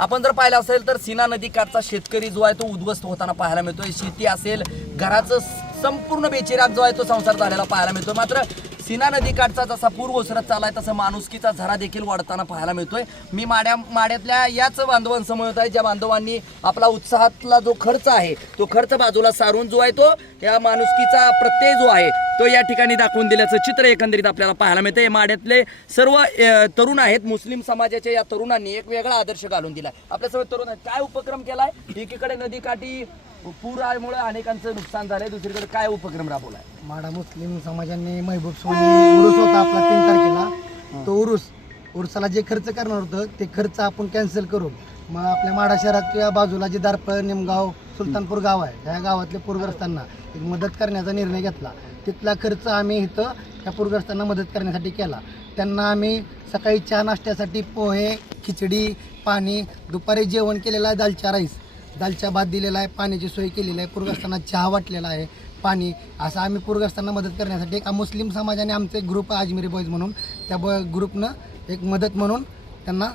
आपण जर पाहिलं असेल तर सीना नदी काठचा शेतकरी जो आहे तो उद्ध्वस्त होताना पाहायला मिळतोय. शेती असेल घराचं संपूर्ण बेचिराग जो आहे तो संसार झालेला पाहायला मिळतो मात्र सीना नदीकाठचा जसा पूर ओसरत चाललाय तसं माणुसकीचा झरा देखील वाढताना पाहायला मिळतोय. मी माड्या माड्यातल्या याच बांधवांसमोर होत आहे ज्या बांधवांनी आपला उत्साहातला जो खर्च आहे तो खर्च बाजूला सारून जो आहे तो या माणुसकीचा प्रत्यय जो आहे तो या ठिकाणी दाखवून दिल्याचं चित्र एकंदरीत आपल्याला पाहायला मिळतं माड्यातले सर्व तरुण आहेत मुस्लिम समाजाच्या या तरुणांनी एक वेगळा आदर्श घालून दिलाय. आपल्यासोबत तरुण काय उपक्रम केलाय? एकीकडे नदीकाठी पुरामुळे अनेकांचं नुकसान झालंय. दुसरीकडे काय उपक्रम राबवलाय? माडा मुस्लिम समाजाने महबूब सोनी उरुस होता आपला तीन तारखेला. तो उरुस उरुसाला जे खर्च करणार होतं ते खर्च आपण कॅन्सल करू. मग आपल्या माडा शहराच्या बाजूला जे दारपळ निमगाव सुलतानपूर गाव आहे त्या गावातल्या पूरग्रस्तांना एक मदत करण्याचा निर्णय घेतला. तिथला खर्च आम्ही इथं त्या पूरग्रस्तांना मदत करण्यासाठी केला. त्यांना आम्ही सकाळी चहा नाश्त्यासाठी पोहे खिचडी पाणी दुपारी जेवण केलेलं आहे दालच्या राईस. दालच्या भात दिलेला आहे पाण्याची सोय केलेली आहे पूरग्रस्तांना चहा वाटलेला आहे पाणी. असं आम्ही पूरग्रस्तांना मदत करण्यासाठी एक मुस्लिम समाजाने आमचं एक ग्रुप आहे अजमेरी बॉईज म्हणून. त्या ब ग्रुपनं एक मदत म्हणून त्यांना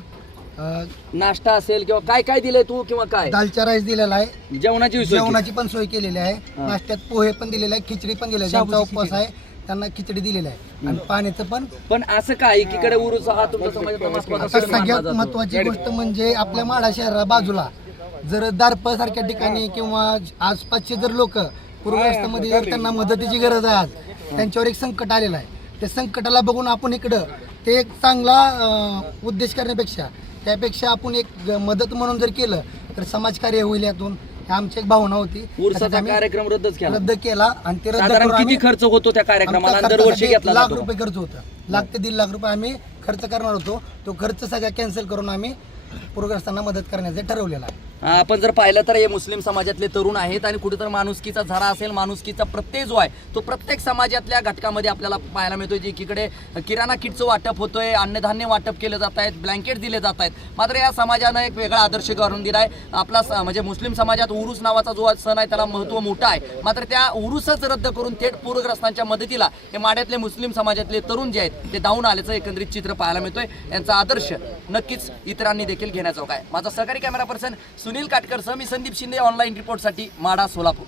अं, नाश्ता असेल किंवा काय काय दिलंय तू किंवा काय? दालच्या राईस दिलेला आहे. जेवणाची सोय केली. जेवणाची पण सोय केलेली आहे. नाश्त्यात पोहे पण दिलेले आहे खिचडी पण दिलेली आहे. ज्यांचा उपवास आहे त्यांना खिचडी दिलेली आहे. आणि पाण्याचं पण पण असं काय एकीकडे उरुस हा तुमच्या समाजाचा महत्त्वाचा आता सण मानला सगळ्यात. महत्वाची गोष्ट म्हणजे आपल्या माडा शहरा बाजूला जर दारप सारख्या ठिकाणी किंवा आसपासचे जर लोक पूर्वग्रस्तामध्ये जर त्यांना मदतीची गरज आहे आज त्यांच्यावर एक संकट आलेलं आहे. त्या संकटाला बघून आपण इकडं ते एक चांगला उद्देश करण्यापेक्षा त्यापेक्षा आपण एक मदत म्हणून जर केलं तर समाजकार्य होईल यातून. ही आमची एक भावना होती. उरसाचा कार्यक्रम रद्दच केला. रद्द केला आणि ते रद्द किती खर्च होतो त्या कार्यक्रमाला? दरवर्षी घेतला लाख रुपये खर्च होता. लाख ते दीड लाख रुपये आम्ही खर्च करणार होतो. तो खर्च सगळा कॅन्सल करून आम्ही पूरग्रस्तांना मदत करण्याचे ठरवलेलं आहे. आपण जर पाहिलं तर हे मुस्लिम समाजातले तरुण आहेत आणि कुठेतरी माणुसकीचा झरा असेल माणुसकीचा प्रत्यय जो आहे तो प्रत्येक समाजातल्या घटकामध्ये आपल्याला पाहायला मिळतो जे एकीकडे किराणा किटचं वाटप होतोय अन्नधान्य वाटप केलं जात आहेत ब्लँकेट दिले जात आहेत. मात्र या समाजानं एक वेगळा आदर्श घालून दिला आहे. आपला स- म्हणजे मुस्लिम समाजात उरुस नावाचा जो सण आहे त्याला महत्त्व मोठं आहे. मात्र त्या उरुसच रद्द करून थेट पूरग्रस्तांच्या मदतीला हे माड्यातले मुस्लिम समाजातले तरुण जे आहेत ते धावून आल्याचं एकंदरीत चित्र पाहायला मिळतोय. यांचा आदर्श नक्कीच इतरांनी देखील घेण्याचा आहे. माझा सहकारी कॅमेरा पर्सन सुनील काटकरसह मी संदीप शिंदे ऑनलाईन रिपोर्टसाठी माडा सोलापूर.